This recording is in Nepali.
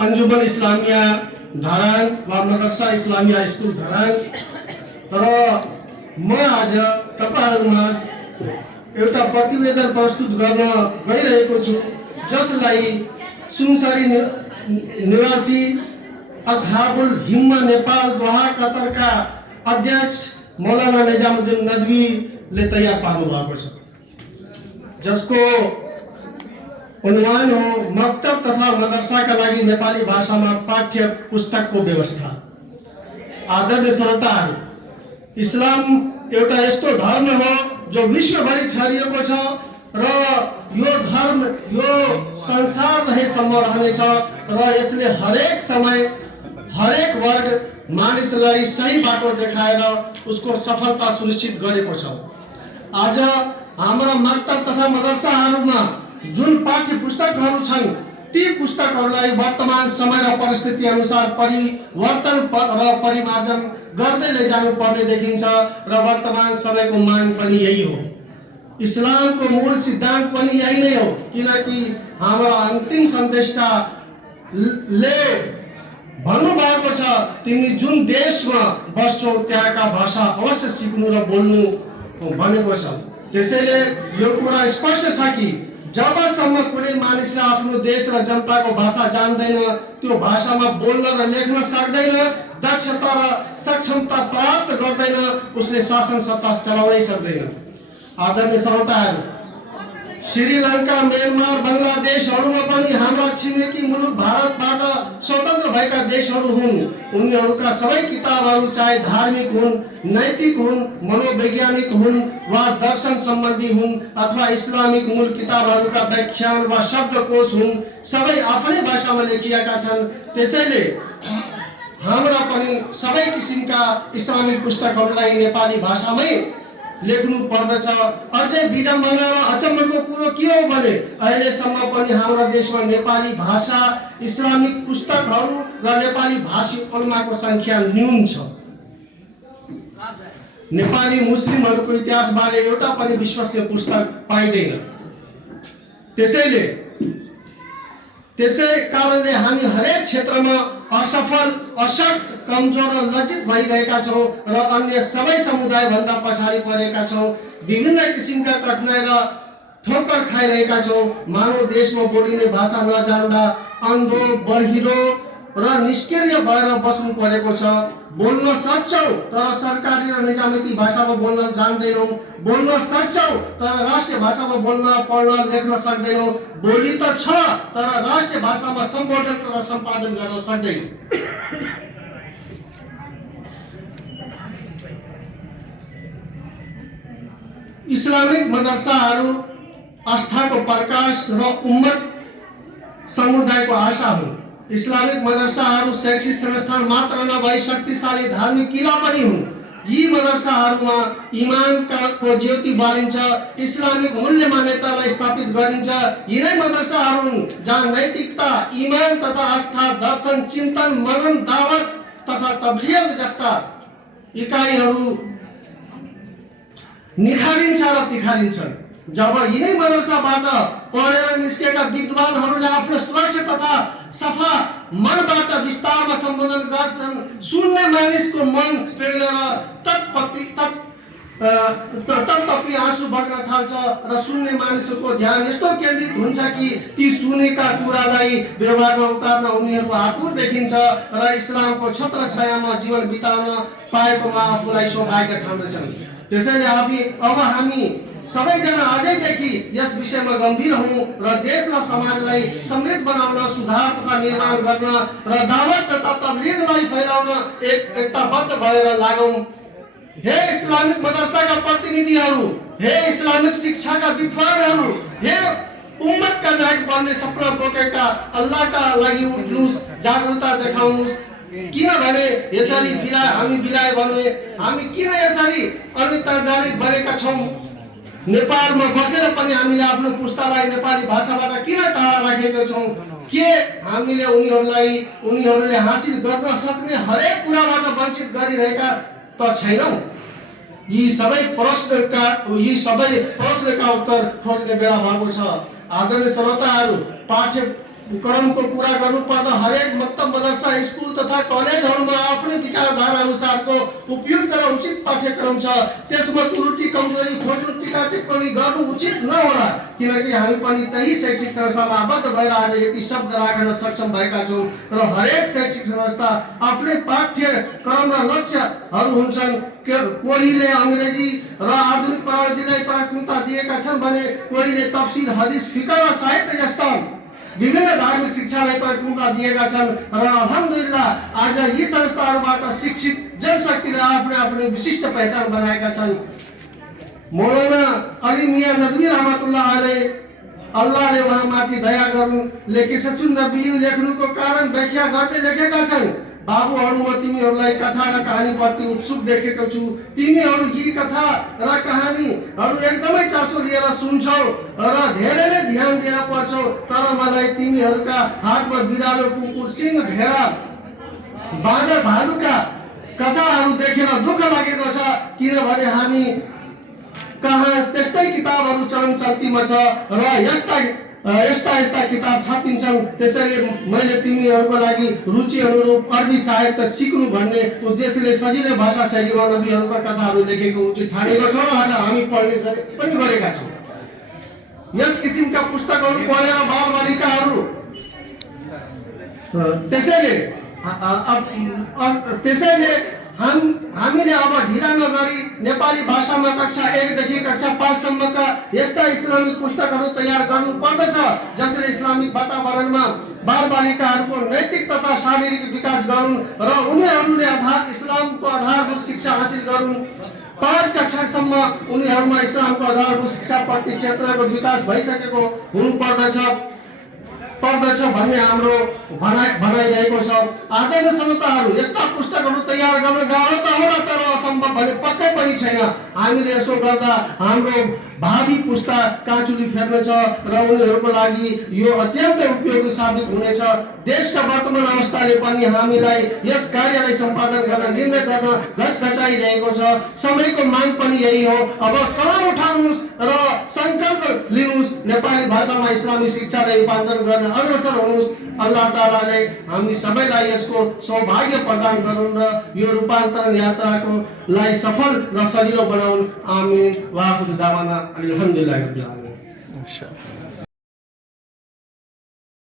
अंजुमन इस्लामिया धरान वा मदरसा इस्लामिया स्कुल धरान। तर म आज तपाईहरुमा एउटा प्रतिवेदन प्रस्तुत गर्न गइरहेको छु, जसलाई सुनसरी निवासी असहाबुल हिम्मा नेपाल दोहा कतरका अध्यक्ष मौलाना निजामुद्दीन नदवीले तयार पार्नु भएको छ, जसको उन्वान हो मक्तब तथा मदरसाका लागि नेपाली भाषामा पाठ्य पुस्तकको व्यवस्था। आदरणीय श्रोताहरू, इस्लाम एउटा यस्तो धर्म हो जो विश्वभरि छरिएको छ र यो धर्म यो संसार रहेसम्म रहनेछ र यसले हरेक समय हरेक वर्ग मानिसलाई सही बाटो देखाएर उसको सफलता सुनिश्चित गरेको छ। आज हाम्रा मक्तब तथा मदरसाहरूमा जुन पाठ्य पुस्तकहरू छन्, ती पुस्तकहरूलाई वर्तमान समय र परिस्थिति अनुसार परिवर्तन र परिमार्जन गर्दै लैजानु पर्ने देखिन्छ र वर्तमान समयको माग पनि यही हो। इस्लामको मूल सिद्धान्त पनि यही नै हो, किनकि हाम्रो अन्तिम सन्देशकाले भन्नुभएको छ, तिमी जुन देशमा बस्छौ त्यहाँका भाषा अवश्य सिक्नु र बोल्नु भनेको छ। त्यसैले यो कुरा स्पष्ट छ कि जबसम्म कुनै मानिसले आफ्नो देश र जनताको भाषा जान्दैन, त्यो भाषामा बोल्न र लेख्न सक्दैन, दक्षता र सक्षमता प्राप्त गर्दैन, उसले शासन सत्ता चलाउनै सक्दैन। आदरणीय श्रोताहरू, श्रीलङ्का, म्यानमार, बङ्गलादेशहरूमा पनि हाम्रा छिमेकी मुलुक भारतबाट स्वतन्त्र भएका देशहरू हुन्। उनीहरूका सबै किताबहरू चाहे धार्मिक हुन्, नैतिक हुन्, मनोवैज्ञानिक हुन् वा दर्शन सम्बन्धी हुन् अथवा इस्लामिक मूल किताबहरूका व्याख्यान वा शब्दकोश हुन्, सबै आफ्नै भाषामा लेखिएका छन्। त्यसैले हाम्रा पनि सबै किसिमका इस्लामिक पुस्तकहरूलाई नेपाली भाषामै लेख्नु पर्दछ। अझै विडम्बना र अचम्मको कुरो के हो भने अहिलेसम्म पनि हाम्रो देशमा नेपाली भाषा इस्लामिक पुस्तकहरू र नेपाली भाषी उलमाको संख्या न्यून छ। नेपाली मुस्लिमहरूको इतिहासबारे एउटा पनि विश्वसनीय पुस्तक पाइँदैन। त्यसै कारणले हामी हरेक क्षेत्रमा असफल, अशक्त, कमजोर र लज्जित भइरहेका छौँ र अन्य सबै समुदाय भन्दा पछाडि परेका छौँ। विभिन्न किसिमका कठिनाइ र ठोक्कर खाइरहेका छौँ। मानव देशमा बोलिने भाषा नजान्दा अन्धो, बहिरो र निष्क्रिय भएर बस्नु परेको छ। बोल्न सक्छौँ तर सरकारी र निजामती भाषामा बोल्न जान्दैनौँ। बोल्न सक्छौँ तर राष्ट्रिय भाषामा बोल्न, पढ्न, लेख्न सक्दैनौँ। बोली त छ तर राष्ट्रिय भाषामा सम्बोधन र सम्पादन गर्न सक्दैनौँ। इस्लामिक मदरसाहरू आस्थाको प्रकाश र उम्मत समुदायको आशा हुन्। इस्लामिक मदरसाहरू शैक्षिक संस्थान मात्र नभई शक्तिशाली धार्मिक किला पनि हुन्। यी मदरसाहरूमा इमानको ज्योति बालिन्छ, इस्लामिक मूल्य मान्यतालाई स्थापित गरिन्छ। यिनै मदरसाहरू हुन् जहाँ नैतिकता, इमान तथा आस्था, दर्शन, चिन्तन, मनन, दावत तथा तब्लिग जस्ता इकाइहरू निखारिन्छ र तिखारिन्छन्। जब यिनै मदरसाबाट पढेर निस्केका विद्वानहरूले आफ्नो सुरक्षा तथा सफा मनबाट विस्तारमा सम्बोधन गर्छन्, सुन्ने मानिसको मन पिघलेर तपतपी आँसु बग्न थाल्छ र सुन्ने मानिसहरूको ध्यान यस्तो केन्द्रित हुन्छ कि ती सुनेका कुरालाई व्यवहारमा उतार्न उनीहरू आतुर देखिन्छ र इस्लामको छत्र छायामा जीवन बिताउन पाएकोमा आफूलाई सौभाग्य ठान्दछन्। त्यसैले अब हामी सबैजना अझैदेखि यस विषयमा गम्भीर हौं र देश र समाजलाई समृद्ध बनाउन, सुधार तथा निर्माण गर्न र दावत तथा तब्लिगलाई फैलाउन एकताबद्ध भएर लागौं। हे इस्लामिक मदरसाका प्रतिनिधिहरू, हे इस्लामिक शिक्षाका विद्वानहरू, हे उम्मतका लागि बन्ने सपना बोकेका अल्लाहका लागि उठ्नुस्, जागरूकता देखाउनुस्। किनभने यसरी हामी बिलाए भने हामी किन यसरी अनितादारी बनेका छौं? नेपालमा बसेर पनि हामीले आफ्नो पुस्तालाई नेपाली भाषाबाट किन टाढा राखेका छौं? के हामीले उनीहरूले हासिल गर्न सक्ने हरेक कुराबाट वञ्चित गरिरहेका त छैनौं? यी सबै प्रश्नका उत्तर खोज्ने बेला भएको छ। आदरणीय श्रोताहरू, पाठ्य क्रमको पूरा गर्नुपर्दा हरेक मक्तब मदरसा स्कुल तथा कलेजहरूमा आफ्नै विचारधारा अनुसारको उपयुक्त र उचित पाठ्यक्रम छ। त्यसमा त्रुटि कमजोरी खोज्नु टीका टिप्पणी गर्नु उचित नहोला, किनकि हामी पनि त्यही शैक्षिक संस्थामा आबद्ध भएर आज यति शब्द राख्न सक्षम भएका छौँ र हरेक शैक्षिक संस्था आफ्नै पाठ्यक्रम र लक्ष्यहरू हुन्छन्। कोहीले अङ्ग्रेजी र आधुनिक प्रविधिलाई प्राथमिकता दिएका छन् भने कोहीले तफसिर हदिस फिक्र र साहित्य जस्ता विभिन्न धार्मिक शिक्षालाई प्राथमिकता दिएका छन् र अल्हम्दुलिल्लाह आज यी संस्थाहरूबाट शिक्षित जनशक्तिले आफ्नै आफ्नै विशिष्ट पहिचान बनाएका छन्। मौलाना अली मियाँ नदवी रहमतुल्लाह अलैह अल्लाहले उहाँमाथि दया गरून् किससुन नबीन लेख्नुको कारण व्याख्या गर्दै लेखेका छन्। बाबुहरू म तिमीहरूलाई कथा र कहानी प्रति उत्सुक देखेको छु। तिमीहरू यी कथा र कहानीहरू एकदमै चासो लिएर सुन्छौ र धेरै नै ध्यान दिएर पढ्छौ, तर मलाई तिमीहरूका हातमा बिरालो कुकुर सिंह भेडा बाँदर भालुका कथाहरू देखेर दुःख लागेको छ, किनभने हामी कहाँ त्यस्तै किताबहरू चलन चल्तीमा छ र यस्ता किताब छापिन्छन्। त्यसैले मैले तिमीहरूको लागि रुचि अनुरूप अरबी साहित्य सिक्नु भन्ने उद्देश्यले सजिलै भाषा शैलीमा नबीहरूका कथाहरू लेखेको उचित ठानेको छौँ र हामी पढ्ने पनि गरेका छौँ। यस किसिमका पुस्तकहरू पढेर बालबालिकाहरू त्यसैले हामीले अब ढिला नगरी नेपाली भाषामा कक्षा 1 देखि कक्षा 5 सम्मका यस्ता इस्लामिक पुस्तकहरू तयार गर्नु पर्दछ जसले इस्लामिक वातावरणमा बालबालिकाहरूको नैतिक तथा शारीरिक विकास गरून् र उनीहरूले इस्लामको आधारभूत शिक्षा हासिल गरून्। 5 कक्षासम्म उनीहरूमा इस्लामको आधारभूत शिक्षाप्रति चेतनाको विकास भइसकेको हुनुपर्दछ भन्ने हाम्रो भनाइरहेको छ। आदरणीय श्रोताहरू, यस्ता पुस्तकहरू तयार गर्न गाह्रो त होला, तर असम्भव भने पक्कै पनि छैन। हामीले यसो गर्दा हाम्रो भावी पुस्ता काँचुली फेर्नेछ र उनीहरूको लागि यो अत्यन्तै उपयोगी साबित हुनेछ। देशका वर्तमान अवस्थाले पनि हामीलाई यस कार्यलाई सम्पादन गर्न निर्णय गर्न घचघचाइरहेको छ। समयको माग पनि यही हो। अब कदम उठाउनुहोस् र संकल्प लिनुहोस्, नेपाली भाषामा इस्लामी शिक्षालाई रूपान्तरण गर्न अग्रसर हुनुहोस्। अल्लाह तालाले हामी सबैलाई यसको सौभाग्य प्रदान गरून् र यो रूपान्तरण यात्राको लाई सफल र सजिलो बनाउन्। आमीन। वाखिर दावाना अल्हम्दुलिल्लाहि रब्बिल आलमिन।